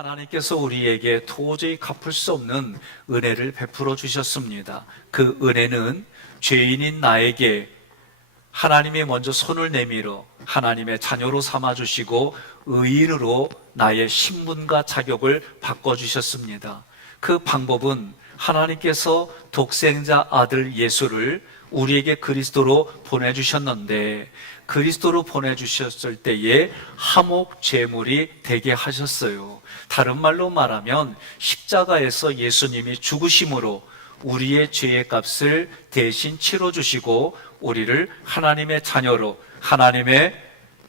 하나님께서 우리에게 도저히 갚을 수 없는 은혜를 베풀어 주셨습니다. 그 은혜는 죄인인 나에게 하나님이 먼저 손을 내밀어 하나님의 자녀로 삼아주시고 의인으로 나의 신분과 자격을 바꿔주셨습니다. 그 방법은 하나님께서 독생자 아들 예수를 우리에게 그리스도로 보내주셨는데, 그리스도로 보내주셨을 때에 화목 제물이 되게 하셨어요. 다른 말로 말하면 십자가에서 예수님이 죽으심으로 우리의 죄의 값을 대신 치러주시고 우리를 하나님의 자녀로, 하나님의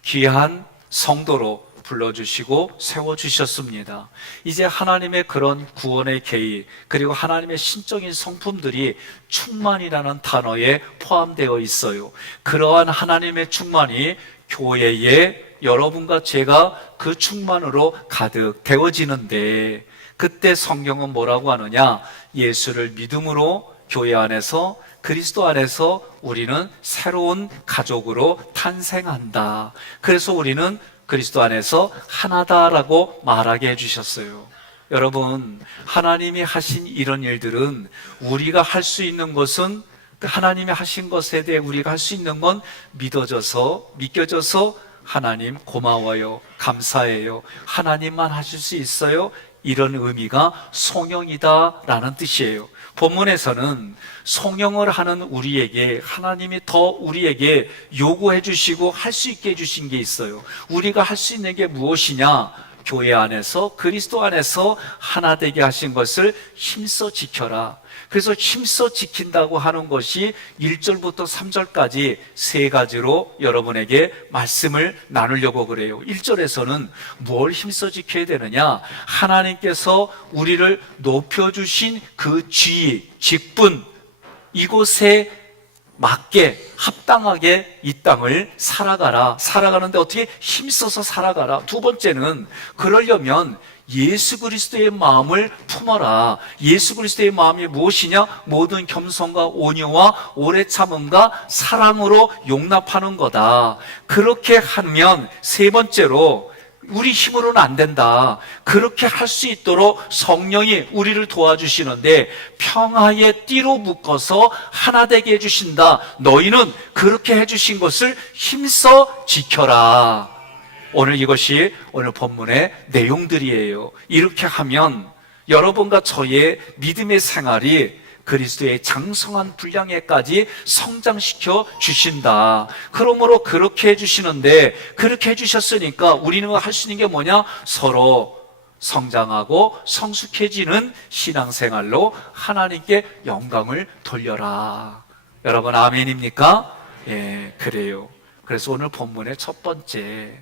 귀한 성도로 불러주시고 세워주셨습니다. 이제 하나님의 그런 구원의 계획, 그리고 하나님의 신적인 성품들이 충만이라는 단어에 포함되어 있어요. 그러한 하나님의 충만이 교회에 여러분과 제가 그 충만으로 가득 되어지는데, 그때 성경은 뭐라고 하느냐? 예수를 믿음으로 교회 안에서, 그리스도 안에서 우리는 새로운 가족으로 탄생한다. 그래서 우리는 그리스도 안에서 하나다라고 말하게 해주셨어요. 여러분, 하나님이 하신 이런 일들은 우리가 할 수 있는 것은, 하나님이 하신 것에 대해 우리가 할 수 있는 건 믿겨져서 하나님 고마워요, 감사해요, 하나님만 하실 수 있어요, 이런 의미가 송영이다라는 뜻이에요. 본문에서는 송영을 하는 우리에게 하나님이 더 우리에게 요구해 주시고 할 수 있게 해주신 게 있어요. 우리가 할 수 있는 게 무엇이냐? 교회 안에서, 그리스도 안에서 하나 되게 하신 것을 힘써 지켜라. 그래서 힘써 지킨다고 하는 것이 1절부터 3절까지 세 가지로 여러분에게 말씀을 나누려고 그래요. 1절에서는 뭘 힘써 지켜야 되느냐? 하나님께서 우리를 높여주신 그 지위, 직분, 이곳에 맞게 합당하게 이 땅을 살아가라. 살아가는데 어떻게 힘써서 살아가라. 두 번째는 그러려면 예수 그리스도의 마음을 품어라. 예수 그리스도의 마음이 무엇이냐? 모든 겸손과 온유와 오래 참음과 사랑으로 용납하는 거다. 그렇게 하면 세 번째로 우리 힘으로는 안 된다. 그렇게 할 수 있도록 성령이 우리를 도와주시는데 평화의 띠로 묶어서 하나 되게 해주신다. 너희는 그렇게 해주신 것을 힘써 지켜라. 오늘 이것이 오늘 본문의 내용들이에요. 이렇게 하면 여러분과 저의 믿음의 생활이 그리스도의 장성한 분량에까지 성장시켜 주신다. 그러므로 그렇게 해주시는데, 그렇게 해주셨으니까 우리는 할 수 있는 게 뭐냐? 서로 성장하고 성숙해지는 신앙생활로 하나님께 영광을 돌려라. 여러분 아멘입니까? 예, 그래요. 그래서 오늘 본문의 첫 번째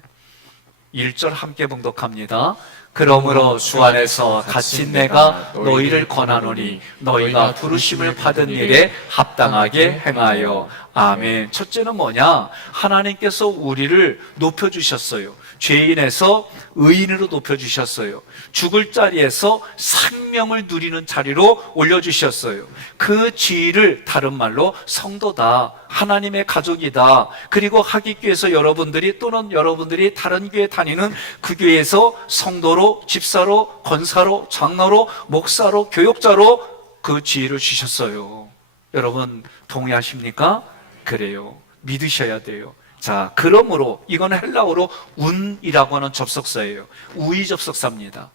1절 함께 봉독합니다. 그러므로 주 안에서 갇힌 내가 너희를 권하노니 너희가 부르심을 받은 일에 합당하게 행하여. 아멘. 첫째는 뭐냐? 하나님께서 우리를 높여주셨어요. 죄인에서 의인으로 높여주셨어요. 죽을 자리에서 생명을 누리는 자리로 올려주셨어요. 그 지위를 다른 말로 성도다, 하나님의 가족이다. 그리고 하기교회에서 여러분들이, 또는 여러분들이 다른 교회 다니는 그 교회에서 성도로, 집사로, 권사로, 장로로, 목사로, 교역자로 그 지위를 주셨어요. 여러분 동의하십니까? 그래요. 믿으셔야 돼요. 자, 그러므로 이건 헬라어로 운이라고 하는 접속사예요. 우의 접속사입니다.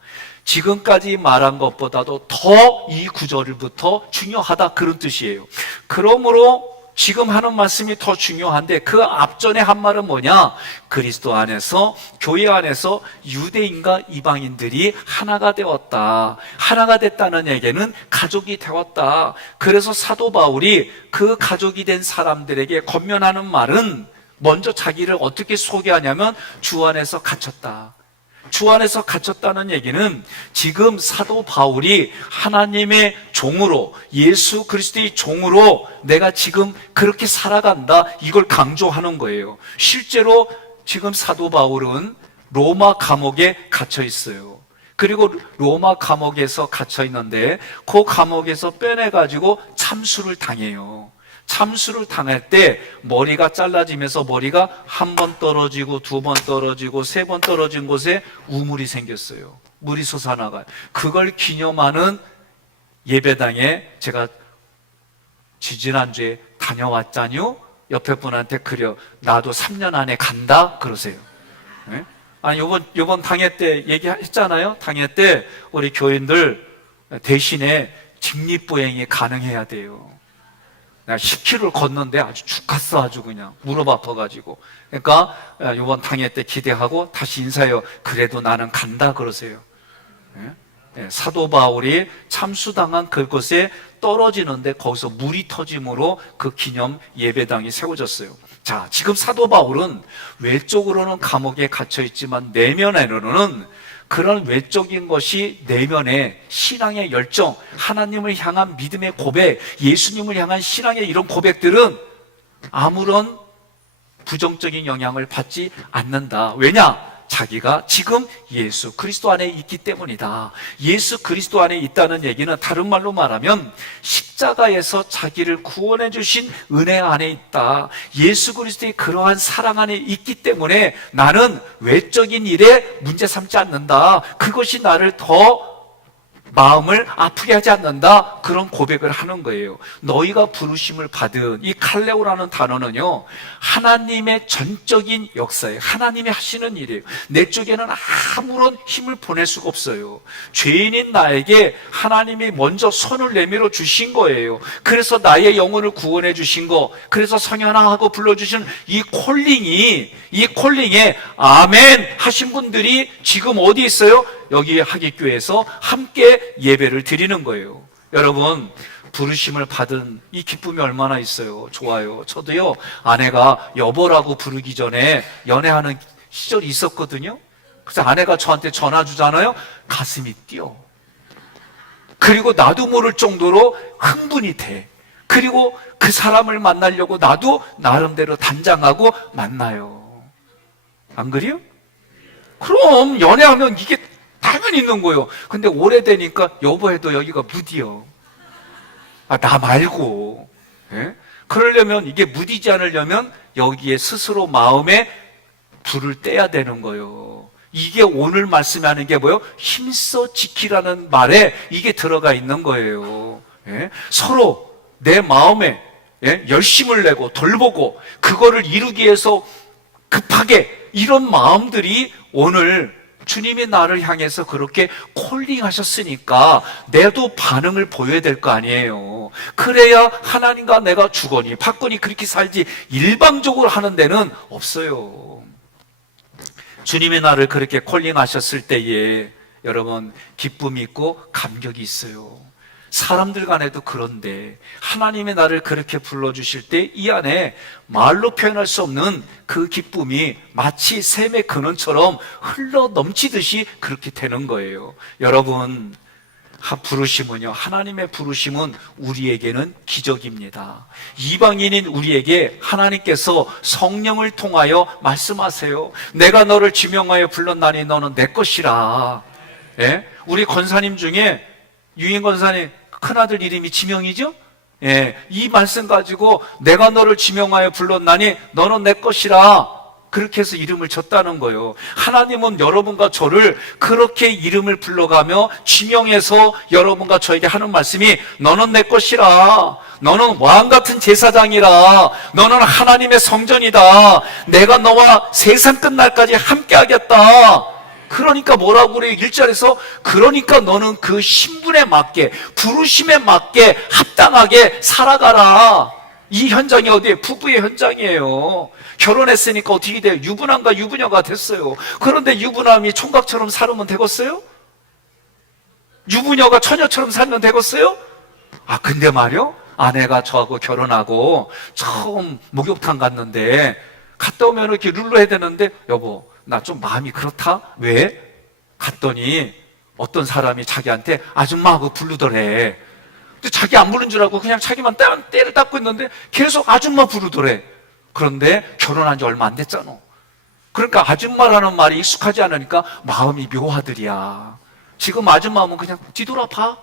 지금까지 말한 것보다도 더 이 구절부터 중요하다, 그런 뜻이에요. 그러므로 지금 하는 말씀이 더 중요한데 그 앞전에 한 말은 뭐냐? 그리스도 안에서, 교회 안에서 유대인과 이방인들이 하나가 되었다. 하나가 됐다는 얘기는 가족이 되었다. 그래서 사도 바울이 그 가족이 된 사람들에게 권면하는 말은 먼저 자기를 어떻게 소개하냐면 주 안에서 갇혔다. 주 안에서 갇혔다는 얘기는 지금 사도 바울이 하나님의 종으로, 예수 그리스도의 종으로 내가 지금 그렇게 살아간다, 이걸 강조하는 거예요. 실제로 지금 사도 바울은 로마 감옥에 갇혀 있어요. 그리고 로마 감옥에서 갇혀 있는데 그 감옥에서 빼내가지고 참수를 당해요. 참수를 당할 때 머리가 잘라지면서 머리가 한 번 떨어지고 두 번 떨어지고 세 번 떨어진 곳에 우물이 생겼어요. 물이 솟아나가요. 그걸 기념하는 예배당에 제가 지지난주에 다녀왔잖요. 옆에 분한테 그려 나도 3년 안에 간다 그러세요. 네? 아니 요번 당회 때 얘기했잖아요. 당회 때 우리 교인들 대신에 직립보행이 가능해야 돼요. 내가 10km를 걷는데 아주 죽겠어. 아주 그냥 무릎 아파가지고. 그러니까 요번 당회 때 기대하고 다시 인사해요. 그래도 나는 간다 그러세요. 사도 바울이 참수당한 그곳에 떨어지는데 거기서 물이 터짐으로 그 기념 예배당이 세워졌어요. 자, 지금 사도 바울은 외적으로는 감옥에 갇혀 있지만 내면으로는 그런 외적인 것이 내면에 신앙의 열정, 하나님을 향한 믿음의 고백, 예수님을 향한 신앙의 이런 고백들은 아무런 부정적인 영향을 받지 않는다. 왜냐? 자기가 지금 예수 그리스도 안에 있기 때문이다. 예수 그리스도 안에 있다는 얘기는 다른 말로 말하면 십자가에서 자기를 구원해 주신 은혜 안에 있다. 예수 그리스도의 그러한 사랑 안에 있기 때문에 나는 외적인 일에 문제 삼지 않는다. 그것이 나를 더 마음을 아프게 하지 않는다. 그런 고백을 하는 거예요. 너희가 부르심을 받은 이 칼레오라는 단어는요, 하나님의 전적인 역사예요. 하나님이 하시는 일이에요. 내 쪽에는 아무런 힘을 보낼 수가 없어요. 죄인인 나에게 하나님이 먼저 손을 내밀어 주신 거예요. 그래서 나의 영혼을 구원해 주신 거, 그래서 성현아하고 불러주신 이 콜링에 아멘 하신 분들이 지금 어디 있어요? 여기 하객교회에서 함께 예배를 드리는 거예요. 여러분, 부르심을 받은 이 기쁨이 얼마나 있어요. 좋아요. 저도요, 아내가 여보라고 부르기 전에 연애하는 시절이 있었거든요. 그래서 아내가 저한테 전화 주잖아요. 가슴이 뛰어. 그리고 나도 모를 정도로 흥분이 돼. 그리고 그 사람을 만나려고 나도 나름대로 단장하고 만나요. 안 그래요? 그럼 연애하면 이게 당연히 있는 거예요. 근데 오래되니까 여보해도 여기가 무디요. 나 말고. 예? 그러려면, 이게 무디지 않으려면 여기에 스스로 마음에 불을 떼야 되는 거예요. 이게 오늘 말씀하는 게 뭐예요? 힘써 지키라는 말에 이게 들어가 있는 거예요. 예? 서로 내 마음에 열심을 내고 돌보고 그거를 이루기 위해서 급하게, 이런 마음들이 오늘 주님이 나를 향해서 그렇게 콜링하셨으니까 내도 반응을 보여야 될 거 아니에요. 그래야 하나님과 내가 주거니 받거니 그렇게 살지 일방적으로 하는 데는 없어요. 주님이 나를 그렇게 콜링하셨을 때에 여러분, 기쁨이 있고 감격이 있어요. 사람들 간에도 그런데 하나님이 나를 그렇게 불러주실 때 이 안에 말로 표현할 수 없는 그 기쁨이 마치 샘의 근원처럼 흘러 넘치듯이 그렇게 되는 거예요. 여러분, 부르심은요, 하나님의 부르심은 우리에게는 기적입니다. 이방인인 우리에게 하나님께서 성령을 통하여 말씀하세요. 내가 너를 지명하여 불렀나니 너는 내 것이라. 예? 우리 권사님 중에 유인 권사님 큰아들 이름이 지명이죠? 예, 이 말씀 가지고 내가 너를 지명하여 불렀나니 너는 내 것이라, 그렇게 해서 이름을 졌다는 거예요. 하나님은 여러분과 저를 그렇게 이름을 불러가며 지명해서 여러분과 저에게 하는 말씀이 너는 내 것이라, 너는 왕같은 제사장이라, 너는 하나님의 성전이다, 내가 너와 세상 끝날까지 함께 하겠다. 그러니까 뭐라고 그래요? 1절에서 그러니까 너는 그 신분에 맞게, 부르심에 맞게 합당하게 살아가라. 이 현장이 어디에? 부부의 현장이에요. 결혼했으니까 어떻게 돼요? 유부남과 유부녀가 됐어요. 그런데 유부남이 총각처럼 살면 되겠어요? 유부녀가 처녀처럼 살면 되겠어요? 근데 말이요, 아내가 저하고 결혼하고 처음 목욕탕 갔는데 갔다 오면 이렇게 룰루 해야 되는데, 여보 나 좀 마음이 그렇다. 왜? 갔더니 어떤 사람이 자기한테 아줌마 하고 부르더래. 근데 자기 안 부른 줄 알고 그냥 자기만 때를 닦고 있는데 계속 아줌마 부르더래. 그런데 결혼한 지 얼마 안 됐잖아. 그러니까 아줌마라는 말이 익숙하지 않으니까 마음이 묘하더리야. 지금 아줌마 하면 그냥 뒤돌아봐.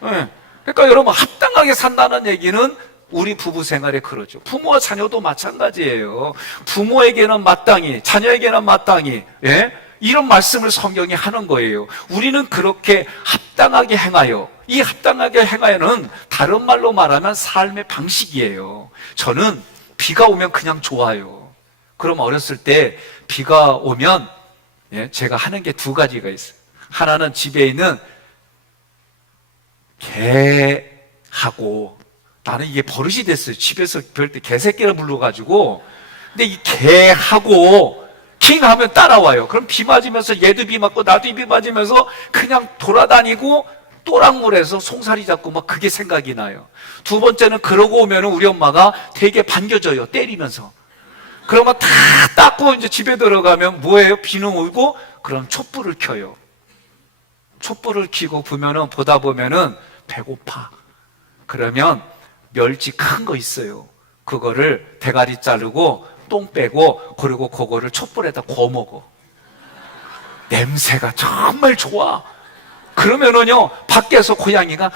네. 그러니까 여러분, 합당하게 산다는 얘기는 우리 부부 생활에 그러죠. 부모와 자녀도 마찬가지예요. 부모에게는 마땅히, 자녀에게는 마땅히, 예? 이런 말씀을 성경이 하는 거예요. 우리는 그렇게 합당하게 행하여, 이 합당하게 행하여는 다른 말로 말하면 삶의 방식이에요. 저는 비가 오면 그냥 좋아요. 그럼 어렸을 때 비가 오면 제가 하는 게 두 가지가 있어요. 하나는 집에 있는 개하고, 나는 이게 버릇이 됐어요. 집에서 별 때 개새끼를 불러가지고, 근데 이 개하고 킹 하면 따라와요. 그럼 비 맞으면서 얘도 비 맞고 나도 비 맞으면서 그냥 돌아다니고 또랑물에서 송사리 잡고 막 그게 생각이 나요. 두 번째는 그러고 오면 우리 엄마가 되게 반겨줘요. 때리면서. 그러면 다 닦고 이제 집에 들어가면 뭐예요? 비는 오고 그럼 촛불을 켜요. 촛불을 켜고 보다 보면은 배고파. 그러면 멸치 큰 거 있어요. 그거를 대가리 자르고 똥 빼고 그리고 그거를 촛불에다 구워 먹어. 냄새가 정말 좋아. 그러면은요 밖에서 고양이가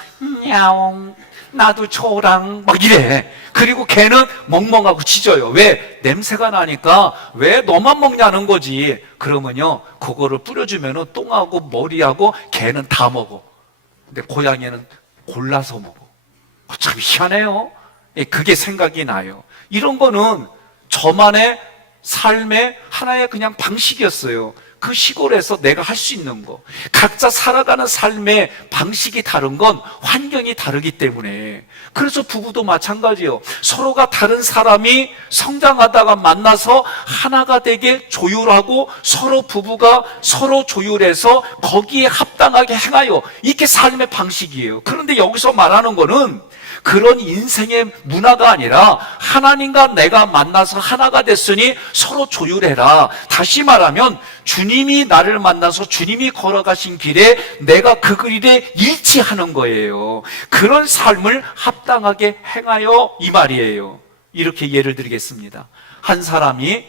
야옹 나도 줘랑 막 이래. 그리고 걔는 멍멍하고 짖어요. 왜? 냄새가 나니까 왜 너만 먹냐는 거지. 그러면요 그거를 뿌려주면은 똥하고 머리하고 걔는 다 먹어. 근데 고양이는 골라서 먹어. 참 희한해요. 그게 생각이 나요. 이런 거는 저만의 삶의 하나의 그냥 방식이었어요. 그 시골에서 내가 할 수 있는 거. 각자 살아가는 삶의 방식이 다른 건 환경이 다르기 때문에. 그래서 부부도 마찬가지예요. 서로가 다른 사람이 성장하다가 만나서 하나가 되게 조율하고 서로 부부가 서로 조율해서 거기에 합당하게 행하여, 이게 삶의 방식이에요. 그런데 여기서 말하는 거는 그런 인생의 문화가 아니라 하나님과 내가 만나서 하나가 됐으니 서로 조율해라. 다시 말하면 주님이 나를 만나서 주님이 걸어가신 길에 내가 그 길에 일치하는 거예요. 그런 삶을 합당하게 행하여, 이 말이에요. 이렇게 예를 드리겠습니다. 한 사람이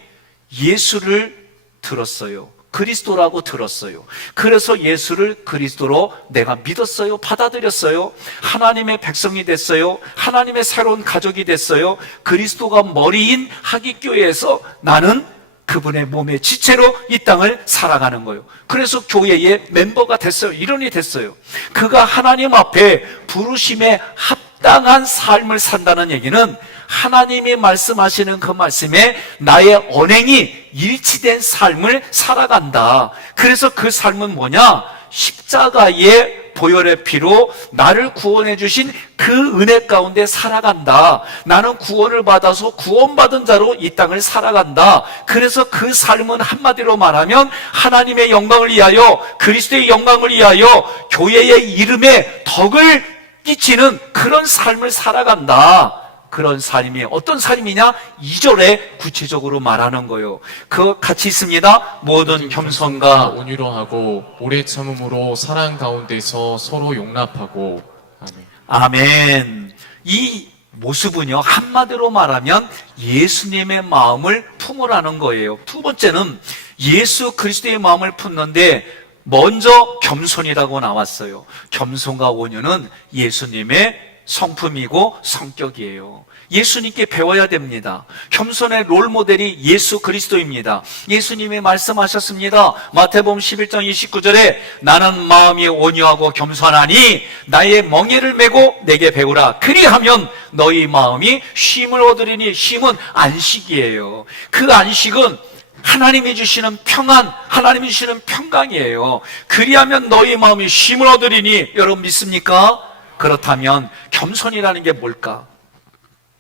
예수를 들었어요. 그리스도라고 들었어요. 그래서 예수를 그리스도로 내가 믿었어요. 받아들였어요. 하나님의 백성이 됐어요. 하나님의 새로운 가족이 됐어요. 그리스도가 머리인 하기교회에서 나는 그분의 몸의 지체로 이 땅을 살아가는 거예요. 그래서 교회의 멤버가 됐어요. 일원이 됐어요. 그가 하나님 앞에 부르심에 합당한 삶을 산다는 얘기는 하나님이 말씀하시는 그 말씀에 나의 언행이 일치된 삶을 살아간다. 그래서 그 삶은 뭐냐? 십자가의 보혈의 피로 나를 구원해 주신 그 은혜 가운데 살아간다. 나는 구원을 받아서 구원받은 자로 이 땅을 살아간다. 그래서 그 삶은 한마디로 말하면 하나님의 영광을 위하여, 그리스도의 영광을 위하여 교회의 이름에 덕을 끼치는 그런 삶을 살아간다. 그런 삶이 어떤 삶이냐? 2절에 구체적으로 말하는 거예요. 그 같이 있습니다. 모든 겸손과 온유로 하고 오래 참음으로 사랑 가운데서 서로 용납하고. 아멘. 아멘. 이 모습은요, 한마디로 말하면 예수님의 마음을 품으라는 거예요. 두 번째는 예수 그리스도의 마음을 품는데 먼저 겸손이라고 나왔어요. 겸손과 온유는 예수님의 성품이고 성격이에요. 예수님께 배워야 됩니다. 겸손의 롤모델이 예수 그리스도입니다. 예수님이 말씀하셨습니다. 마태복음 11장 29절에 나는 마음이 온유하고 겸손하니 나의 멍에를 메고 내게 배우라. 그리하면 너희 마음이 쉼을 얻으리니. 쉼은 안식이에요. 그 안식은 하나님이 주시는 평안, 하나님이 주시는 평강이에요. 그리하면 너희 마음이 쉼을 얻으리니. 여러분 믿습니까? 그렇다면 겸손이라는 게 뭘까?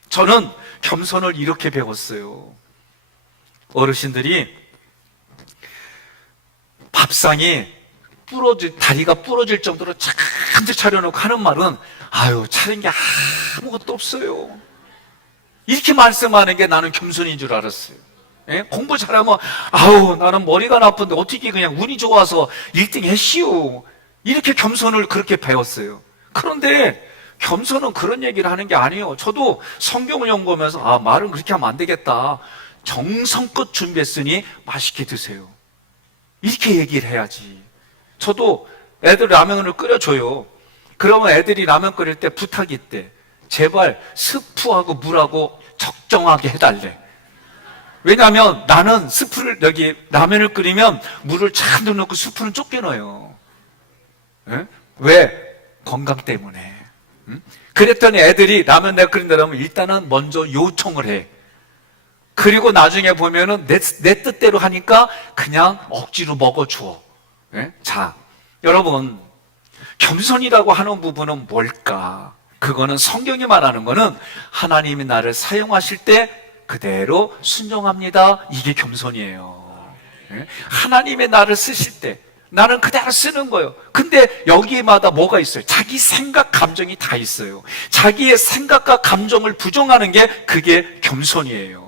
저는 겸손을 이렇게 배웠어요. 어르신들이 밥상이 다리가 부러질 정도로 잔뜩 차려놓고 하는 말은 아유, 차린 게 아무것도 없어요. 이렇게 말씀하는 게 나는 겸손인 줄 알았어요. 예? 공부 잘하면 아우, 나는 머리가 나쁜데 어떻게 그냥 운이 좋아서 1등 했시오. 이렇게 겸손을 그렇게 배웠어요. 그런데 겸손은 그런 얘기를 하는 게 아니에요. 저도 성경을 연구하면서 말은 그렇게 하면 안 되겠다. 정성껏 준비했으니 맛있게 드세요. 이렇게 얘기를 해야지. 저도 애들 라면을 끓여줘요. 그러면 애들이 라면 끓일 때 부탁이 있대. 제발 스프하고 물하고 적정하게 해달래. 왜냐하면 나는 스프를, 여기 라면을 끓이면 물을 잔뜩 넣고 스프는 좁게 넣어요. 예? 왜? 건강 때문에. 그랬더니 애들이 라면 내가 끓인다 그러면 일단은 먼저 요청을 해. 그리고 나중에 보면은 내 뜻대로 하니까 그냥 억지로 먹어줘. 예? 자, 여러분, 겸손이라고 하는 부분은 뭘까? 그거는 성경이 말하는 거는 하나님이 나를 사용하실 때 그대로 순종합니다. 이게 겸손이에요. 예? 하나님의 나를 쓰실 때 나는 그대로 쓰는 거예요. 근데 여기마다 뭐가 있어요? 자기 생각, 감정이 다 있어요. 자기의 생각과 감정을 부정하는 게 그게 겸손이에요.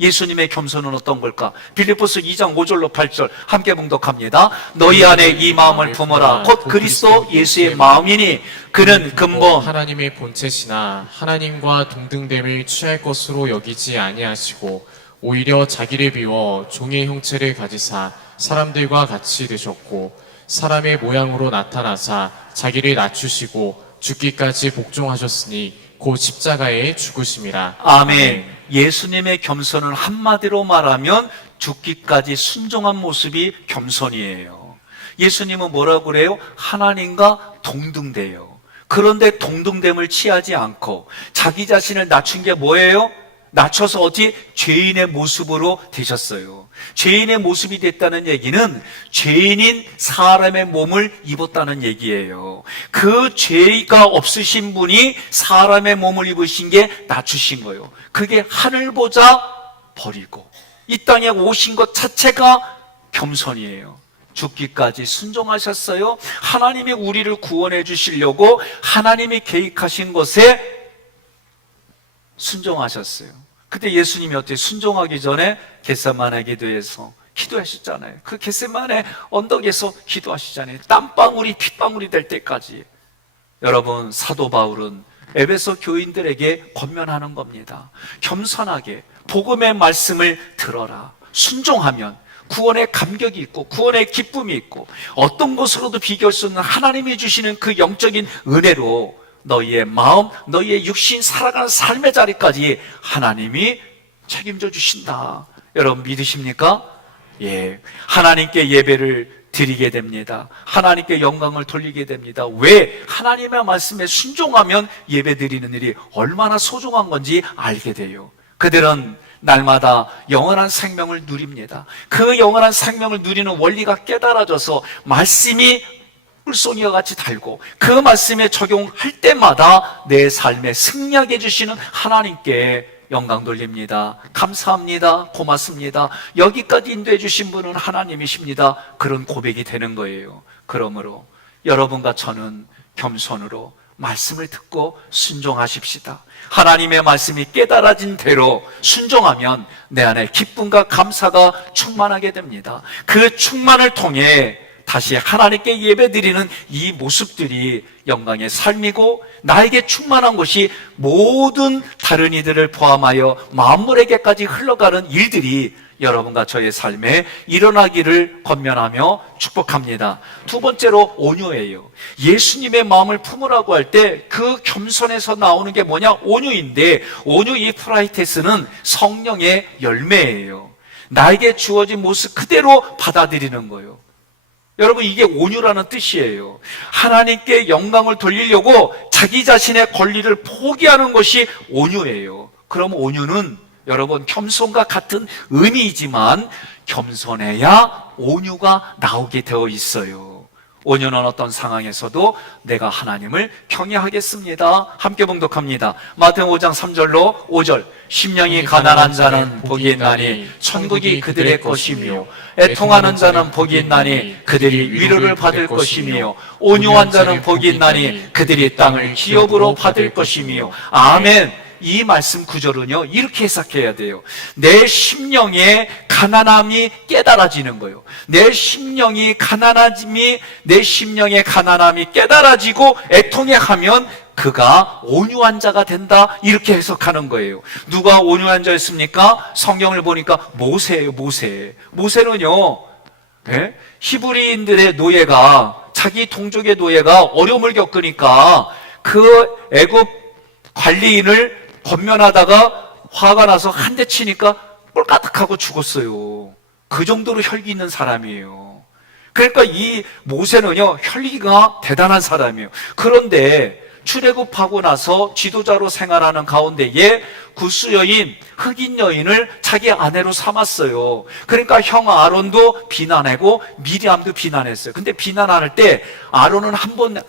예수님의 겸손은 어떤 걸까? 빌립보서 2장 5절로 8절 함께 봉독합니다. 너희 안에 이 마음을 품어라. 곧 그리스도 예수의 마음이니 그는 근본 하나님의 본체시나 하나님과 동등됨을 취할 것으로 여기지 아니하시고 오히려 자기를 비워 종의 형체를 가지사 사람들과 같이 되셨고 사람의 모양으로 나타나사 자기를 낮추시고 죽기까지 복종하셨으니 곧 십자가에 죽으심이라. 아멘. 예수님의 겸손은 한마디로 말하면 죽기까지 순종한 모습이 겸손이에요. 예수님은 뭐라고 그래요? 하나님과 동등돼요. 그런데 동등됨을 취하지 않고 자기 자신을 낮춘 게 뭐예요? 낮춰서 어디 죄인의 모습으로 되셨어요. 죄인의 모습이 됐다는 얘기는 죄인인 사람의 몸을 입었다는 얘기예요. 그 죄가 없으신 분이 사람의 몸을 입으신 게 낮추신 거예요. 그게 하늘 보자 버리고 이 땅에 오신 것 자체가 겸손이에요. 죽기까지 순종하셨어요. 하나님이 우리를 구원해 주시려고 하나님이 계획하신 것에 순종하셨어요. 그때 예수님이 어떻게 순종하기 전에 겟세마네 기도에서 기도하셨잖아요. 그 겟세마네 언덕에서 기도하시잖아요. 땀방울이 핏방울이 될 때까지. 여러분, 사도 바울은 에베소 교인들에게 권면하는 겁니다. 겸손하게 복음의 말씀을 들어라. 순종하면 구원의 감격이 있고 구원의 기쁨이 있고 어떤 것으로도 비교할 수 없는 하나님이 주시는 그 영적인 은혜로 너희의 마음, 너희의 육신 살아가는 삶의 자리까지 하나님이 책임져 주신다. 여러분 믿으십니까? 예, 하나님께 예배를 드리게 됩니다. 하나님께 영광을 돌리게 됩니다. 왜? 하나님의 말씀에 순종하면 예배 드리는 일이 얼마나 소중한 건지 알게 돼요. 그들은 날마다 영원한 생명을 누립니다. 그 영원한 생명을 누리는 원리가 깨달아져서 말씀이 물송이와 같이 달고 그 말씀에 적용할 때마다 내 삶에 승리하게 해주시는 하나님께 영광 돌립니다. 감사합니다. 고맙습니다. 여기까지 인도해 주신 분은 하나님이십니다. 그런 고백이 되는 거예요. 그러므로 여러분과 저는 겸손으로 말씀을 듣고 순종하십시다. 하나님의 말씀이 깨달아진 대로 순종하면 내 안에 기쁨과 감사가 충만하게 됩니다. 그 충만을 통해 다시 하나님께 예배드리는 이 모습들이 영광의 삶이고 나에게 충만한 것이 모든 다른 이들을 포함하여 만물에게까지 흘러가는 일들이 여러분과 저의 삶에 일어나기를 권면하며 축복합니다. 두 번째로 온유예요. 예수님의 마음을 품으라고 할 때 그 겸손에서 나오는 게 뭐냐? 온유인데 온유 이 프라이테스는 성령의 열매예요. 나에게 주어진 모습 그대로 받아들이는 거예요. 여러분 이게 온유라는 뜻이에요. 하나님께 영광을 돌리려고 자기 자신의 권리를 포기하는 것이 온유예요. 그럼 온유는 여러분 겸손과 같은 의미이지만 겸손해야 온유가 나오게 되어 있어요. 온유는 어떤 상황에서도 내가 하나님을 경외하겠습니다. 함께 봉독합니다. 마태복음 5장 3절로 5절 심령이 가난한 자는 복이 있나니 천국이 그들의 것이며 애통하는 자는 복이 있나니 그들이 위로를 받을 것이며 온유한 자는 복이 있나니 그들이 땅을 기업으로 받을 것이며 아멘. 이 말씀 구절은요 이렇게 해석해야 돼요. 내 심령의 가난함이 깨달아지는 거예요. 내 심령의 가난함이 깨달아지고 애통해하면 그가 온유한 자가 된다 이렇게 해석하는 거예요. 누가 온유한 자였습니까? 성경을 보니까 모세예요. 모세는요 히브리인들의 노예가 자기 동족의 노예가 어려움을 겪으니까 그 애굽 관리인을 권면하다가 화가 나서 한 대 치니까 꼴까득하고 죽었어요. 그 정도로 혈기 있는 사람이에요. 그러니까 이 모세는요, 혈기가 대단한 사람이에요. 그런데 출애굽하고 나서 지도자로 생활하는 가운데에 구스 여인, 흑인 여인을 자기 아내로 삼았어요. 그러니까 형 아론도 비난하고 미리암도 비난했어요. 근데 비난할 때 아론은 한 번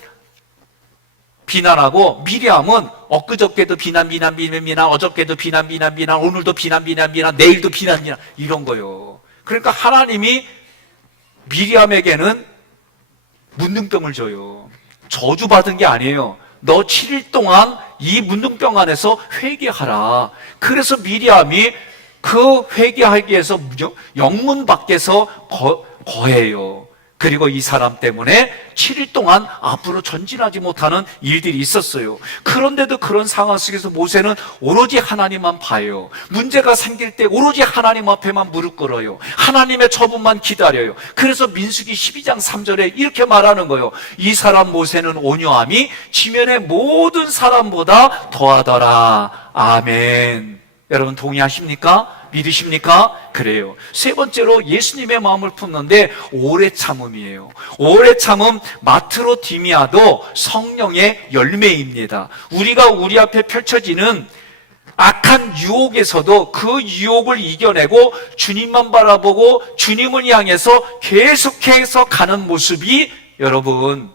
비난하고 미리암은 엊그저께도 비난, 어저께도 비난, 오늘도 비난, 내일도 비난, 이런 거예요. 그러니까 하나님이 미리암에게는 문둥병을 줘요. 저주받은 게 아니에요. 너 7일 동안 이 문둥병 안에서 회개하라. 그래서 미리암이 그 회개하기 위해서 영문 밖에서 거해요. 그리고 이 사람 때문에 7일 동안 앞으로 전진하지 못하는 일들이 있었어요. 그런데도 그런 상황 속에서 모세는 오로지 하나님만 봐요. 문제가 생길 때 오로지 하나님 앞에만 무릎 꿇어요. 하나님의 처분만 기다려요. 그래서 민수기 12장 3절에 이렇게 말하는 거예요. 이 사람 모세는 온유함이 지면의 모든 사람보다 더하더라. 아멘. 여러분 동의하십니까? 믿으십니까? 그래요. 세 번째로 예수님의 마음을 품는데 오래 참음이에요. 오래 참음, 마트로디미아도 성령의 열매입니다. 우리가 우리 앞에 펼쳐지는 악한 유혹에서도 그 유혹을 이겨내고 주님만 바라보고 주님을 향해서 계속해서 가는 모습이 여러분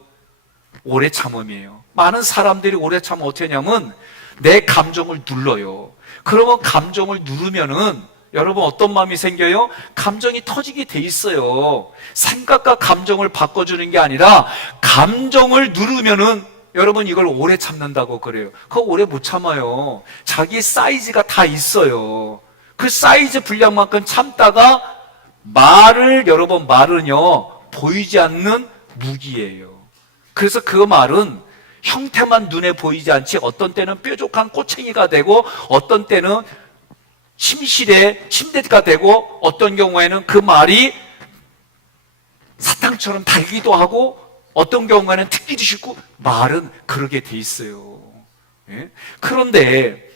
오래 참음이에요. 많은 사람들이 오래 참으면 어떻게 하냐면 내 감정을 눌러요. 그러면 감정을 누르면은 여러분 어떤 마음이 생겨요? 감정이 터지게 돼 있어요. 생각과 감정을 바꿔주는 게 아니라 감정을 누르면은 여러분 이걸 오래 참는다고 그래요. 그거 오래 못 참아요. 자기 사이즈가 다 있어요. 그 사이즈 분량만큼 참다가 여러분 말은요 보이지 않는 무기예요. 그래서 그 말은 형태만 눈에 보이지 않지 어떤 때는 뾰족한 꼬챙이가 되고 어떤 때는 침실에 침대가 되고 어떤 경우에는 그 말이 사탕처럼 달기도 하고 어떤 경우에는 특기도 쉽고 말은 그러게 돼 있어요. 예? 그런데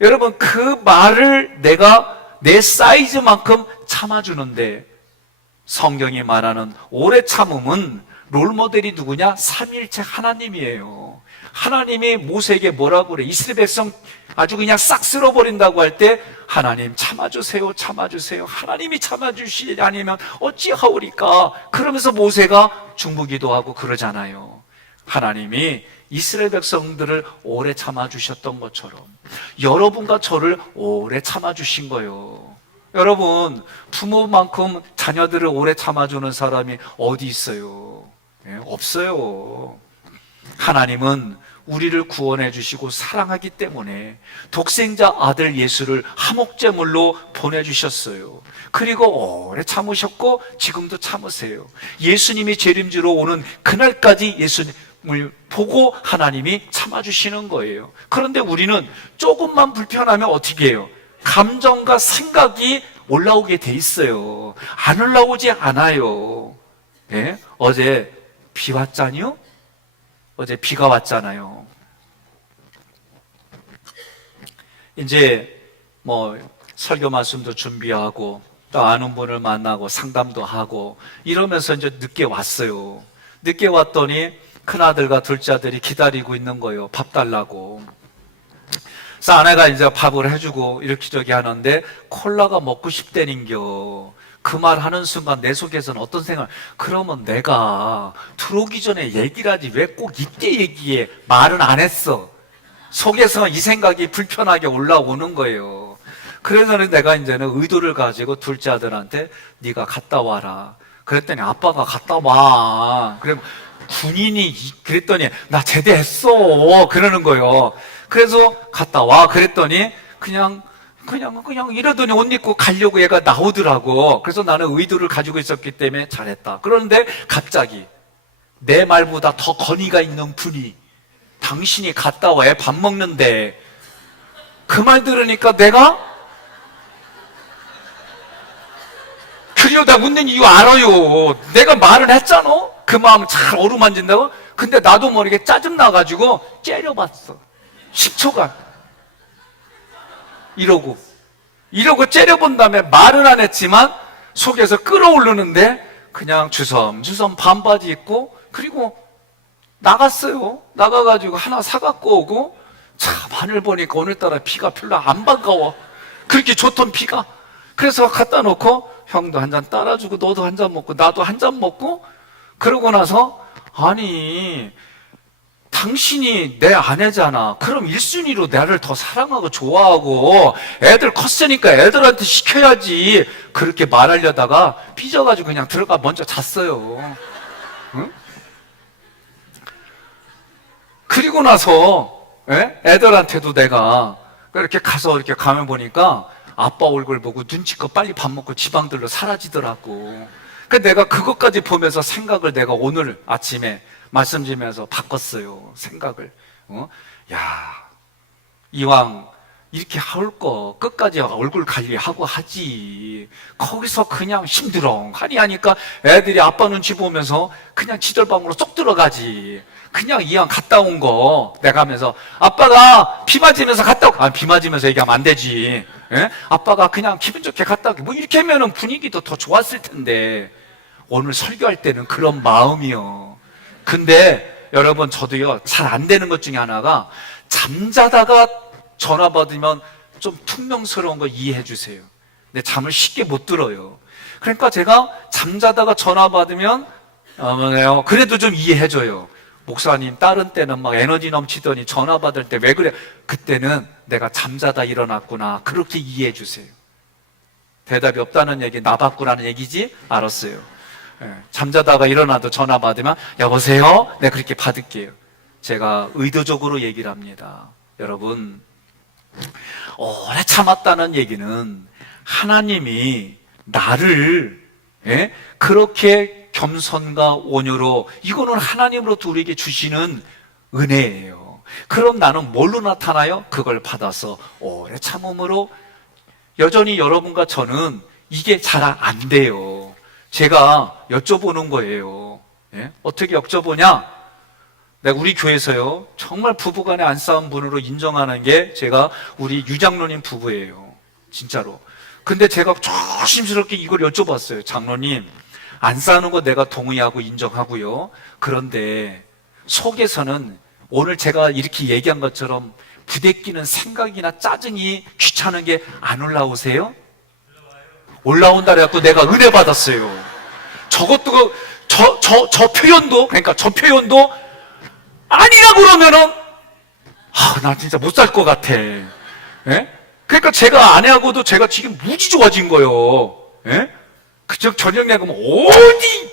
여러분 그 말을 내가 내 사이즈만큼 참아주는데 성경이 말하는 오래 참음은 롤모델이 누구냐? 삼위일체 하나님이에요. 하나님이 모세에게 뭐라고 그래? 이스라엘 백성 아주 그냥 싹 쓸어버린다고 할 때 하나님 참아주세요, 참아주세요. 하나님이 참아주시지 아니면 어찌하오리까? 그러면서 모세가 중보기도하고 그러잖아요. 하나님이 이스라엘 백성들을 오래 참아주셨던 것처럼 여러분과 저를 오래 참아주신 거예요. 여러분 부모만큼 자녀들을 오래 참아주는 사람이 어디 있어요? 예, 없어요. 하나님은 우리를 구원해 주시고 사랑하기 때문에 독생자 아들 예수를 화목제물로 보내주셨어요. 그리고 오래 참으셨고 지금도 참으세요. 예수님이 재림지로 오는 그날까지 예수님을 보고 하나님이 참아주시는 거예요. 그런데 우리는 조금만 불편하면 어떻게 해요? 감정과 생각이 올라오게 돼 있어요. 안 올라오지 않아요. 예? 어제 비 왔잖요? 어제 비가 왔잖아요. 이제 설교 말씀도 준비하고 또 아는 분을 만나고 상담도 하고 이러면서 이제 늦게 왔어요. 늦게 왔더니 큰아들과 둘째 아들이 기다리고 있는 거예요. 밥 달라고. 그래서 아내가 이제 밥을 해주고 이렇게 저기 하는데 콜라가 먹고 싶다는겨. 그 말 하는 순간 내 속에서는 어떤 생각, 그러면 내가 들어오기 전에 얘기를 하지 왜 꼭 이때 얘기해? 말은 안 했어. 속에서 이 생각이 불편하게 올라오는 거예요. 그래서 내가 이제는 의도를 가지고 둘째 아들한테 네가 갔다 와라. 그랬더니 아빠가 갔다 와. 그럼 군인이 그랬더니 나 제대했어. 그러는 거예요. 그래서 갔다 와. 그랬더니 그냥 이러더니 옷 입고 가려고 얘가 나오더라고. 그래서 나는 의도를 가지고 있었기 때문에 잘했다. 그런데 갑자기 내 말보다 더 건의가 있는 분이 당신이 갔다 와. 애 밥 먹는데 그 말 들으니까 내가 그러다 웃는 이유 알아요. 내가 말을 했잖아. 그 마음 잘 어루만진다고. 근데 나도 모르게 짜증나가지고 째려봤어. 10초간 이러고 이러고 째려본 다음에 말은 안 했지만 속에서 끓어오르는데 그냥 주섬주섬 반바지 입고 그리고 나갔어요. 나가가지고 하나 사갖고 오고 참 하늘 보니까 오늘따라 비가 별로 안 반가워. 그렇게 좋던 비가. 그래서 갖다 놓고 형도 한 잔 따라주고 너도 한 잔 먹고 나도 한 잔 먹고 그러고 나서 아니 당신이 내 아내잖아. 그럼 1순위로 나를 더 사랑하고 좋아하고 애들 컸으니까 애들한테 시켜야지. 그렇게 말하려다가 삐져가지고 그냥 들어가 먼저 잤어요. 응? 그리고 나서 애들한테도 내가 이렇게 가서 이렇게 가면 보니까 아빠 얼굴 보고 눈치껏 빨리 밥 먹고 지방들로 사라지더라고. 그러니까 내가 그것까지 보면서 생각을 내가 오늘 아침에 말씀 드리면서 바꿨어요. 생각을. 야, 이왕 이렇게 할 거 끝까지 얼굴 관리하고 하지. 거기서 그냥 힘들어하니 하니까 애들이 아빠 눈치 보면서 그냥 지들방으로 쏙 들어가지. 그냥 이왕 갔다 온 거 내가 하면서 아빠가 비 맞으면서 갔다 오고 비 맞으면서 얘기하면 안 되지. 예? 아빠가 그냥 기분 좋게 갔다 오고 뭐 이렇게 하면은 분위기도 더 좋았을 텐데 오늘 설교할 때는 그런 마음이요. 근데 여러분 저도요 잘 안 되는 것 중에 하나가 잠자다가 전화 받으면 좀 퉁명스러운 거 이해해 주세요. 근데 잠을 쉽게 못 들어요. 그러니까 제가 잠자다가 전화 받으면 그래도 좀 이해해 줘요. 목사님 다른 때는 막 에너지 넘치더니 전화 받을 때 왜 그래? 그때는 내가 잠자다 일어났구나. 그렇게 이해해 주세요. 대답이 없다는 얘기 나봤구라는 얘기지? 알았어요. 잠자다가 일어나도 전화 받으면 여보세요? 네, 그렇게 받을게요. 제가 의도적으로 얘기를 합니다. 여러분 오래 참았다는 얘기는 하나님이 나를 그렇게 겸손과 온유로 이거는 하나님으로부터 우리에게 주시는 은혜예요. 그럼 나는 뭘로 나타나요? 그걸 받아서 오래 참음으로 여전히 여러분과 저는 이게 잘 안 돼요. 제가 여쭤보는 거예요. 어떻게 여쭤보냐? 내가 우리 교회에서요 정말 부부간에 안 싸운 분으로 인정하는 게 제가 우리 유장로님 부부예요. 진짜로. 근데 제가 조심스럽게 이걸 여쭤봤어요. 장로님 안 싸우는 거 내가 동의하고 인정하고요. 그런데 속에서는 오늘 제가 이렇게 얘기한 것처럼 부대끼는 생각이나 짜증이 귀찮은 게 안 올라오세요? 올라온다 그래갖고 내가 은혜 받았어요. 저것도 저 표현도 그러니까 저 표현도 아니라 그러면은 나 진짜 못 살 것 같아. 그러니까 제가 아내하고도 제가 지금 무지 좋아진 거예요. 그저 저녁 내가면 어디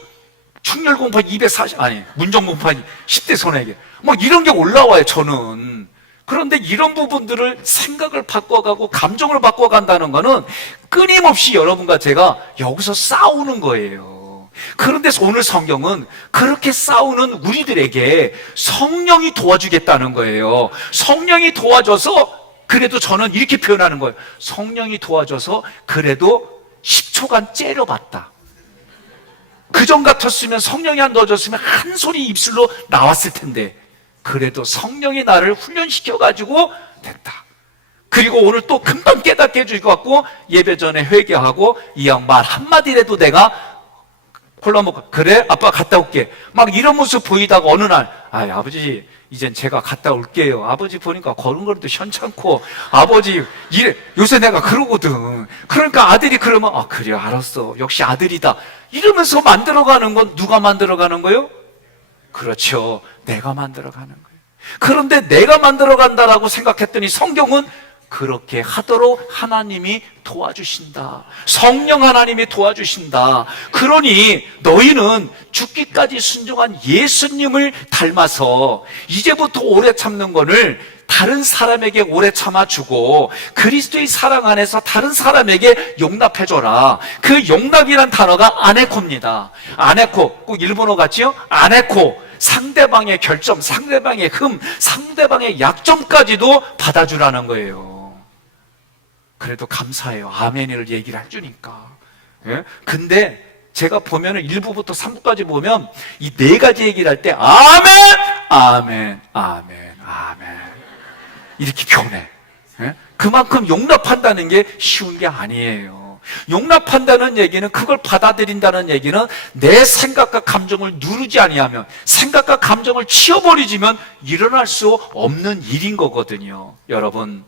충렬 공판 240 아니 문정 공판 10대 손에게 막 이런 게 올라와요. 저는. 그런데 이런 부분들을 생각을 바꿔가고 감정을 바꿔간다는 거는 끊임없이 여러분과 제가 여기서 싸우는 거예요. 그런데 오늘 성경은 그렇게 싸우는 우리들에게 성령이 도와주겠다는 거예요. 성령이 도와줘서 그래도 저는 이렇게 표현하는 거예요. 성령이 도와줘서 그래도 10초간 째려봤다. 그전 같았으면 성령이 안 도와줬으면 한 소리 입술로 나왔을 텐데 그래도 성령이 나를 훈련시켜가지고 됐다. 그리고 오늘 또 금방 깨닫게 해주고 예배 전에 회개하고 이 양 말 한마디라도 내가 콜라 먹고 그래? 아빠 갔다 올게. 막 이런 모습 보이다가 어느 날 아버지 이젠 제가 갔다 올게요. 아버지 보니까 걸음걸이도 현찮고 아버지 이래 요새 내가 그러거든. 그러니까 아들이 그러면 그래 알았어. 역시 아들이다. 이러면서 만들어가는 건 누가 만들어가는 거예요? 그렇죠. 내가 만들어가는 거예요. 그런데 내가 만들어간다라고 생각했더니 성경은 그렇게 하도록 하나님이 도와주신다. 성령 하나님이 도와주신다. 그러니 너희는 죽기까지 순종한 예수님을 닮아서 이제부터 오래 참는 것을 다른 사람에게 오래 참아주고 그리스도의 사랑 안에서 다른 사람에게 용납해줘라. 그 용납이란 단어가 아네코입니다. 아네코, 꼭 일본어 같지요? 아네코. 상대방의 결점, 상대방의 흠, 상대방의 약점까지도 받아주라는 거예요. 그래도 감사해요. 아멘을 얘기를 해주니까. 근데 제가 보면은 1부부터 3부까지 보면 이 네 가지 얘기를 할 때 아멘, 아멘, 아멘, 아멘 이렇게 변해. 그만큼 용납한다는 게 쉬운 게 아니에요. 용납한다는 얘기는, 그걸 받아들인다는 얘기는 내 생각과 감정을 누르지 아니하면, 생각과 감정을 치워버리지면 일어날 수 없는 일인 거거든요. 여러분,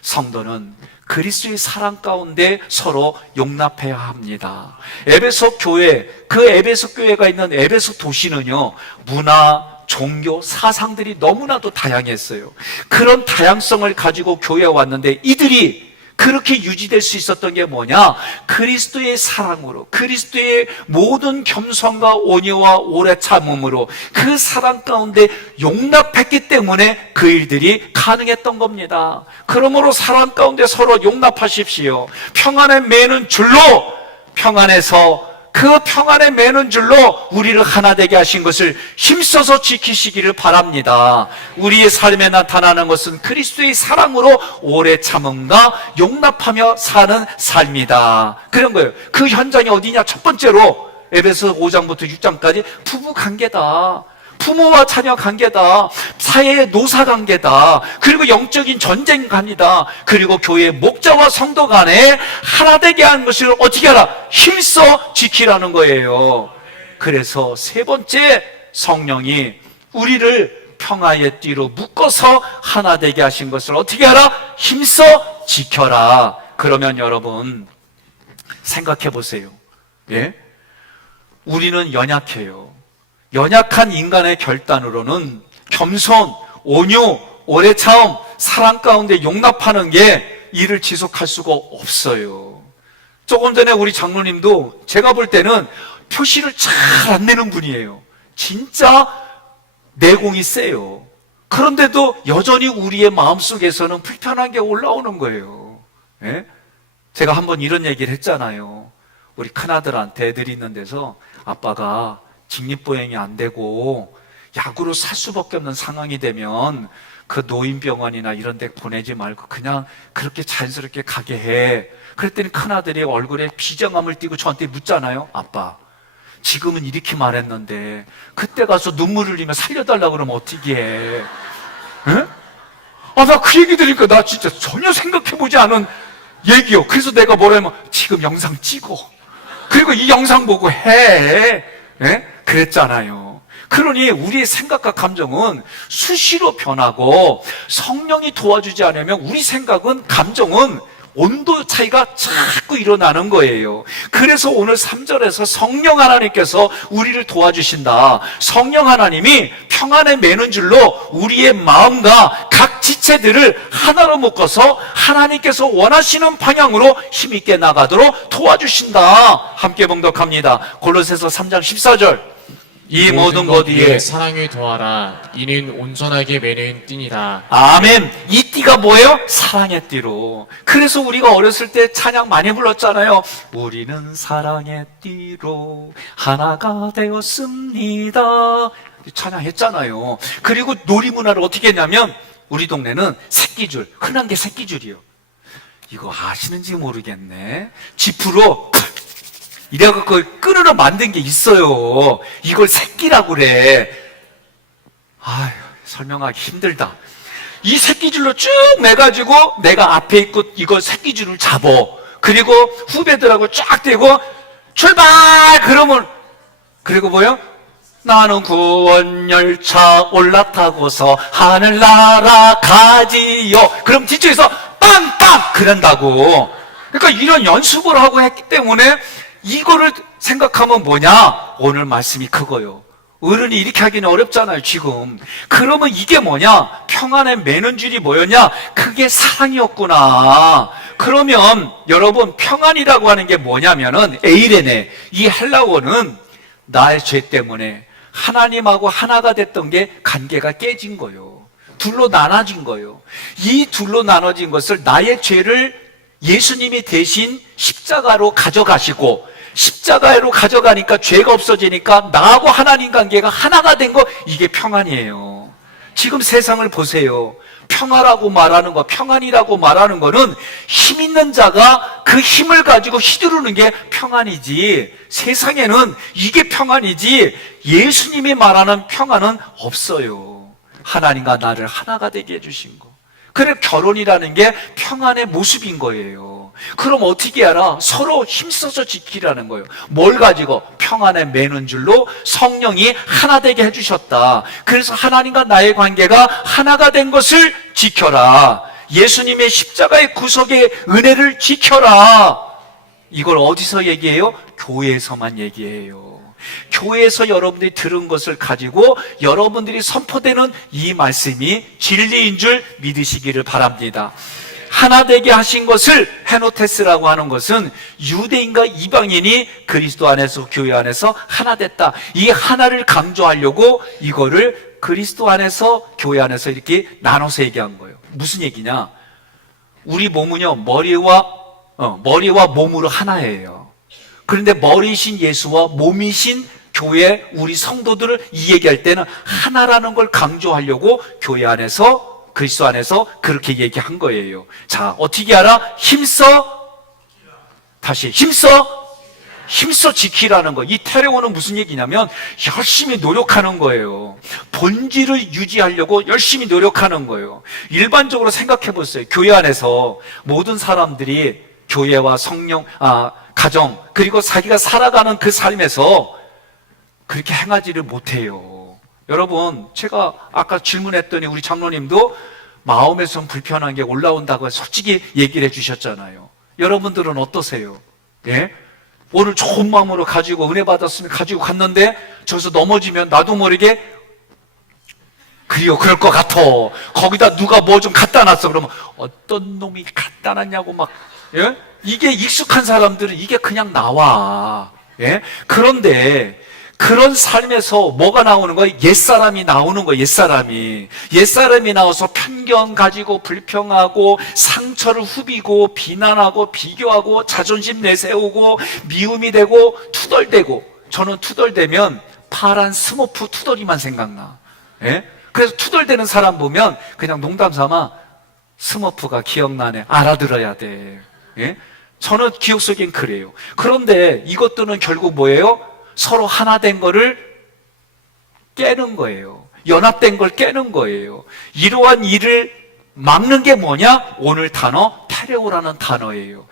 성도는 그리스도의 사랑 가운데 서로 용납해야 합니다. 에베소 교회, 그 에베소 교회가 있는 에베소 도시는요, 문화, 종교, 사상들이 너무나도 다양했어요. 그런 다양성을 가지고 교회에 왔는데 이들이 그렇게 유지될 수 있었던 게 뭐냐? 그리스도의 사랑으로, 그리스도의 모든 겸손과 온유와 오래 참음으로 그 사랑 가운데 용납했기 때문에 그 일들이 가능했던 겁니다. 그러므로 사랑 가운데 서로 용납하십시오. 평안에 매는 줄로, 평안에서 그 평안에 매는 줄로 우리를 하나 되게 하신 것을 힘써서 지키시기를 바랍니다. 우리의 삶에 나타나는 것은 그리스도의 사랑으로 오래 참음과 용납하며 사는 삶이다. 그런 거예요. 그 현장이 어디냐? 첫 번째로 에베소 5장부터 6장까지 부부 관계다. 부모와 자녀 관계다. 사회의 노사 관계다. 그리고 영적인 전쟁 관이다. 그리고 교회의 목자와 성도 간에 하나 되게 하는 것을 어떻게 하라? 힘써 지키라는 거예요. 그래서 세 번째, 성령이 우리를 평화의 띠로 묶어서 하나 되게 하신 것을 어떻게 하라? 힘써 지켜라. 그러면 여러분 생각해 보세요. 예? 우리는 연약해요. 연약한 인간의 결단으로는 겸손, 온유, 오래 참음, 사랑 가운데 용납하는 게 일을 지속할 수가 없어요. 조금 전에 우리 장로님도 제가 볼 때는 표시를 잘 안 내는 분이에요. 진짜 내공이 세요. 그런데도 여전히 우리의 마음속에서는 불편한 게 올라오는 거예요. 예? 제가 한번 이런 얘기를 했잖아요. 우리 큰아들한테 애들이 있는 데서 아빠가 직립보행이 안 되고 약으로 살 수밖에 없는 상황이 되면 그 노인병원이나 이런 데 보내지 말고 그냥 그렇게 자연스럽게 가게 해. 그랬더니 큰아들이 얼굴에 비장함을 띠고 저한테 묻잖아요. 아빠, 지금은 이렇게 말했는데 그때 가서 눈물 흘리며 살려달라고 그러면 어떻게 해? 나 그 얘기 들으니까 나 진짜 전혀 생각해보지 않은 얘기요. 그래서 내가 뭐라면 지금 영상 찍어. 그리고 이 영상 보고 해. 예? 그랬잖아요. 그러니 우리의 생각과 감정은 수시로 변하고 성령이 도와주지 않으면 우리 생각은, 감정은 온도 차이가 자꾸 일어나는 거예요. 그래서 오늘 3절에서 성령 하나님께서 우리를 도와주신다. 성령 하나님이 평안에 매는 줄로 우리의 마음과 각 지체들을 하나로 묶어서 하나님께서 원하시는 방향으로 힘있게 나가도록 도와주신다. 함께 봉독합니다. 골로새서 3장 14절. 이 모든 것 위에 사랑을 더하라. 이는 온전하게 매는 띠니라. 아멘. 이 띠가 뭐예요? 사랑의 띠로. 그래서 우리가 어렸을 때 찬양 많이 불렀잖아요. 우리는 사랑의 띠로 하나가 되었습니다. 찬양했잖아요. 그리고 놀이문화를 어떻게 했냐면 우리 동네는 새끼줄, 흔한 게 새끼줄이요. 이거 아시는지 모르겠네. 지프로 이래갖고 끈으로 만든 게 있어요. 이걸 새끼라고 그래. 아휴, 설명하기 힘들다. 이 새끼줄로 쭉 매가지고 내가 앞에 있고 이걸 새끼줄을 잡어. 그리고 후배들하고 쫙 대고 출발! 그러면, 그리고 뭐요? 나는 구원열차 올라타고서 하늘나라 가지요. 그럼 뒤쪽에서 빵빵! 그런다고. 그러니까 이런 연습을 하고 했기 때문에 이거를 생각하면 뭐냐? 오늘 말씀이 그거요. 어른이 이렇게 하기는 어렵잖아요, 지금. 그러면 이게 뭐냐? 평안에 매는 줄이 뭐였냐? 그게 사랑이었구나. 그러면 여러분, 평안이라고 하는 게 뭐냐면은 에이레네. 이 헬라어는 나의 죄 때문에 하나님하고 하나가 됐던 게 관계가 깨진 거예요. 둘로 나눠진 거예요. 이 둘로 나눠진 것을, 나의 죄를 예수님이 대신 십자가로 가져가시고, 십자가로 가져가니까 죄가 없어지니까 나하고 하나님 관계가 하나가 된 거, 이게 평안이에요. 지금 세상을 보세요. 평화라고 말하는 거, 평안이라고 말하는 거는 힘 있는 자가 그 힘을 가지고 휘두르는 게 평안이지, 세상에는 이게 평안이지 예수님이 말하는 평안은 없어요. 하나님과 나를 하나가 되게 해주신 거, 그래 결혼이라는 게 평안의 모습인 거예요. 그럼 어떻게 알아? 서로 힘써서 지키라는 거예요. 뭘 가지고? 평안에 매는 줄로 성령이 하나 되게 해주셨다. 그래서 하나님과 나의 관계가 하나가 된 것을 지켜라. 예수님의 십자가의 구속의 은혜를 지켜라. 이걸 어디서 얘기해요? 교회에서만 얘기해요. 교회에서 여러분들이 들은 것을 가지고 여러분들이 선포되는 이 말씀이 진리인 줄 믿으시기를 바랍니다. 하나 되게 하신 것을 헤노테스라고 하는 것은 유대인과 이방인이 그리스도 안에서 교회 안에서 하나 됐다. 이 하나를 강조하려고 이거를 그리스도 안에서 교회 안에서 이렇게 나눠서 얘기한 거예요. 무슨 얘기냐? 우리 몸은요 머리와 몸으로 하나예요. 그런데 머리이신 예수와 몸이신 교회 우리 성도들을 이 얘기할 때는 하나라는 걸 강조하려고 교회 안에서 그리스도 안에서 그렇게 얘기한 거예요. 자, 어떻게 알아? 힘써 지키라는 거. 이 테레오는 무슨 얘기냐면 열심히 노력하는 거예요. 본질을 유지하려고 열심히 노력하는 거예요. 일반적으로 생각해 보세요. 교회 안에서 모든 사람들이 교회와 가정, 그리고 자기가 살아가는 그 삶에서 그렇게 행하지를 못해요. 여러분, 제가 아까 질문했더니 우리 장로님도 마음에 좀 불편한 게 올라온다고 솔직히 얘기를 해주셨잖아요. 여러분들은 어떠세요? 예? 오늘 좋은 마음으로 가지고 은혜 받았으면 가지고 갔는데 저기서 넘어지면 나도 모르게 그래요, 그럴 것 같아. 거기다 누가 뭐 좀 갖다 놨어. 그러면 어떤 놈이 갖다 놨냐고 막, 예? 이게 익숙한 사람들은 이게 그냥 나와. 예? 그런데 그런 삶에서 뭐가 나오는 거예요? 옛사람이 나오는 거예요. 옛사람이 나와서 편견 가지고 불평하고 상처를 후비고 비난하고 비교하고 자존심 내세우고 미움이 되고 투덜대고. 저는 투덜대면 파란 스머프 투덜이만 생각나. 예? 그래서 투덜대는 사람 보면 그냥 농담 삼아 스머프가 기억나네. 알아들어야 돼. 예? 저는 기억 속엔 그래요. 그런데 이것들은 결국 뭐예요? 서로 하나 된 거를 깨는 거예요. 연합된 걸 깨는 거예요. 이러한 일을 막는 게 뭐냐? 오늘 단어 테레오라는 단어예요.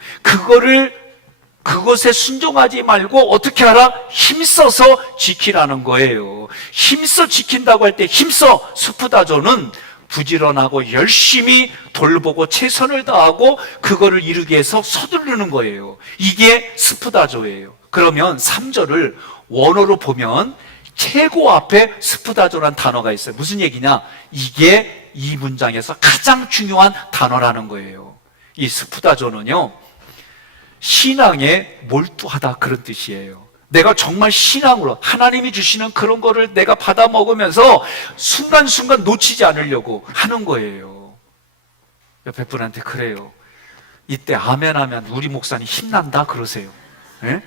그것에 순종하지 말고 어떻게 하라? 힘써서 지키라는 거예요. 힘써 지킨다고 할 때 힘써 스푸다조는 부지런하고 열심히 돌보고 최선을 다하고 그거를 이루기 위해서 서두르는 거예요. 이게 스푸다조예요. 그러면 3절을 원어로 보면 최고 앞에 스푸다조라는 단어가 있어요. 무슨 얘기냐? 이게 이 문장에서 가장 중요한 단어라는 거예요. 이 스푸다조는요, 신앙에 몰두하다 그런 뜻이에요. 내가 정말 신앙으로 하나님이 주시는 그런 거를 내가 받아 먹으면서 순간순간 놓치지 않으려고 하는 거예요. 옆에 분한테 그래요. 이때 아멘 하면 우리 목사님 힘난다 그러세요. 예?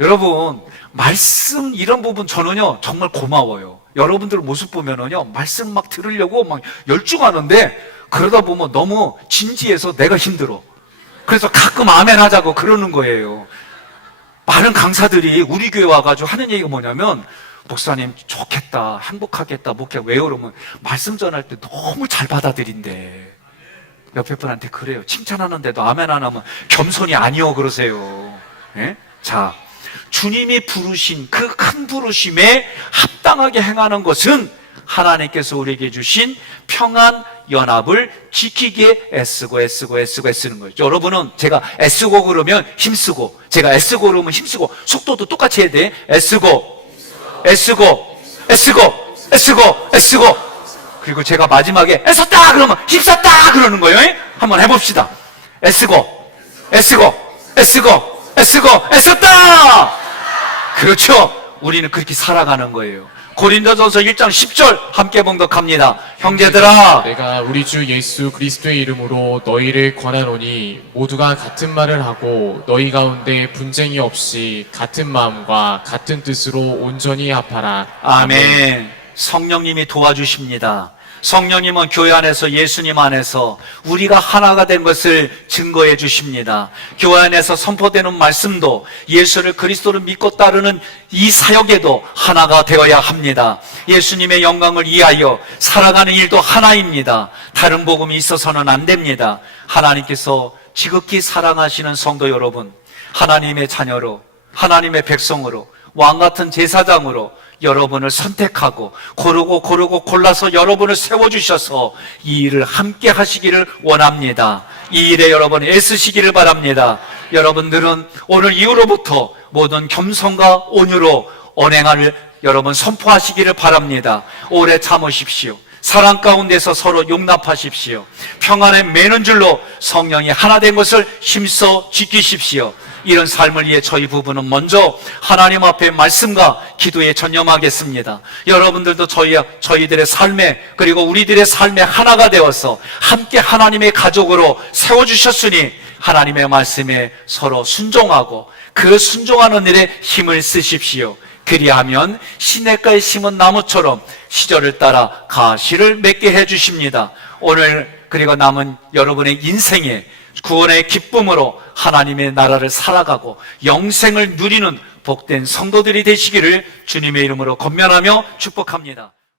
여러분, 말씀 이런 부분 저는요 정말 고마워요. 여러분들 모습 보면은요 말씀 막 들으려고 막 열중하는데 그러다 보면 너무 진지해서 내가 힘들어. 그래서 가끔 아멘 하자고 그러는 거예요. 많은 강사들이 우리 교회 와가지고 하는 얘기가 뭐냐면, 목사님 좋겠다, 행복하겠다, 목회 왜 그러면 말씀 전할 때 너무 잘 받아들인대. 옆에 분한테 그래요. 칭찬하는데도 아멘 안 하면 겸손이 아니요 그러세요. 예? 자, 주님이 부르신 그 큰 부르심에 합당하게 행하는 것은 하나님께서 우리에게 주신 평안 연합을 지키기에 애쓰는 거예요. 여러분은 제가 애쓰고 그러면 힘쓰고, 제가 애쓰고 그러면 힘쓰고, 속도도 똑같이 해야 돼. 애쓰고. 그리고 제가 마지막에 애썼다 그러면 힘썼다 그러는 거예요. 한번 해봅시다. 애썼다. 그렇죠. 우리는 그렇게 살아가는 거예요. 고린도전서 1장 10절 함께 봉독합니다. 형제들아, 내가 우리 주 예수 그리스도의 이름으로 너희를 권하노니 모두가 같은 말을 하고 너희 가운데 분쟁이 없이 같은 마음과 같은 뜻으로 온전히 합하라. 아멘. 성령님이 도와주십니다. 성령님은 교회 안에서 예수님 안에서 우리가 하나가 된 것을 증거해 주십니다. 교회 안에서 선포되는 말씀도 예수를 그리스도를 믿고 따르는 이 사역에도 하나가 되어야 합니다. 예수님의 영광을 위하여 살아가는 일도 하나입니다. 다른 복음이 있어서는 안 됩니다. 하나님께서 지극히 사랑하시는 성도 여러분, 하나님의 자녀로, 하나님의 백성으로, 왕같은 제사장으로 여러분을 선택하고 고르고 골라서 여러분을 세워주셔서 이 일을 함께 하시기를 원합니다. 이 일에 여러분 애쓰시기를 바랍니다. 여러분들은 오늘 이후로부터 모든 겸손과 온유로 언행을 여러분 선포하시기를 바랍니다. 오래 참으십시오. 사랑 가운데서 서로 용납하십시오. 평안에 매는 줄로 성령이 하나 된 것을 힘써 지키십시오. 이런 삶을 위해 저희 부부는 먼저 하나님 앞에 말씀과 기도에 전념하겠습니다. 여러분들도 저희들의 삶에, 그리고 우리들의 삶에 하나가 되어서 함께 하나님의 가족으로 세워주셨으니 하나님의 말씀에 서로 순종하고 그 순종하는 일에 힘을 쓰십시오. 그리하면 시냇가에 심은 나무처럼 시절을 따라 가시를 맺게 해주십니다. 오늘 그리고 남은 여러분의 인생에 구원의 기쁨으로 하나님의 나라를 살아가고 영생을 누리는 복된 성도들이 되시기를 주님의 이름으로 권면하며 축복합니다.